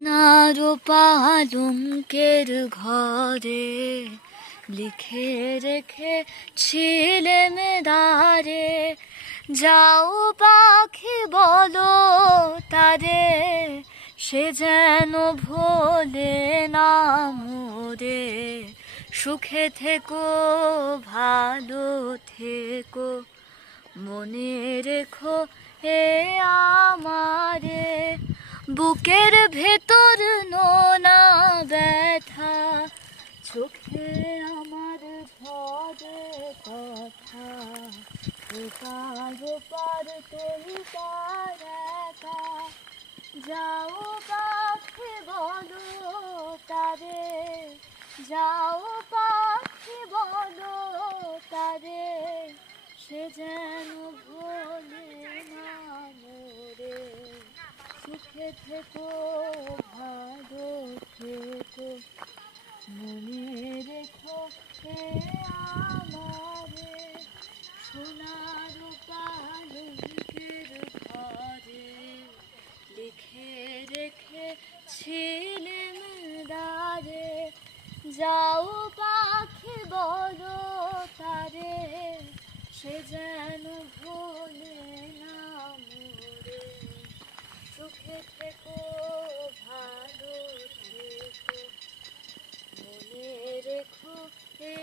Narrow পালঙ্কের ঘরে লিখে রেখেছিলে মেদারে, যাও পাখি বলো তারে, সে যেন ভোলে না মোরে। সুখে থেকো ভালো থেকো, মনে রেখো এ আমারে। বুকের ভেতর নোনা ব্যথা, চোখে আমার ঝরে কথা। এপার ওপার তুমি তার একা, যাও পাখি বলো তারে, যাও পাখি বলো তারে, সে যেন ভোলে না মোরে। সুখে থেকো ভালো থেকো, মনে রেখো হে আমারে। সোনার পালঙ্কের ঘরে লিখে রেখেছিলে মেদারে, যাও পাখি বলো তারে, সে যেন ভোলে না মোরে। সুখে থেকো ভালো থেকো, মনে রেখো হে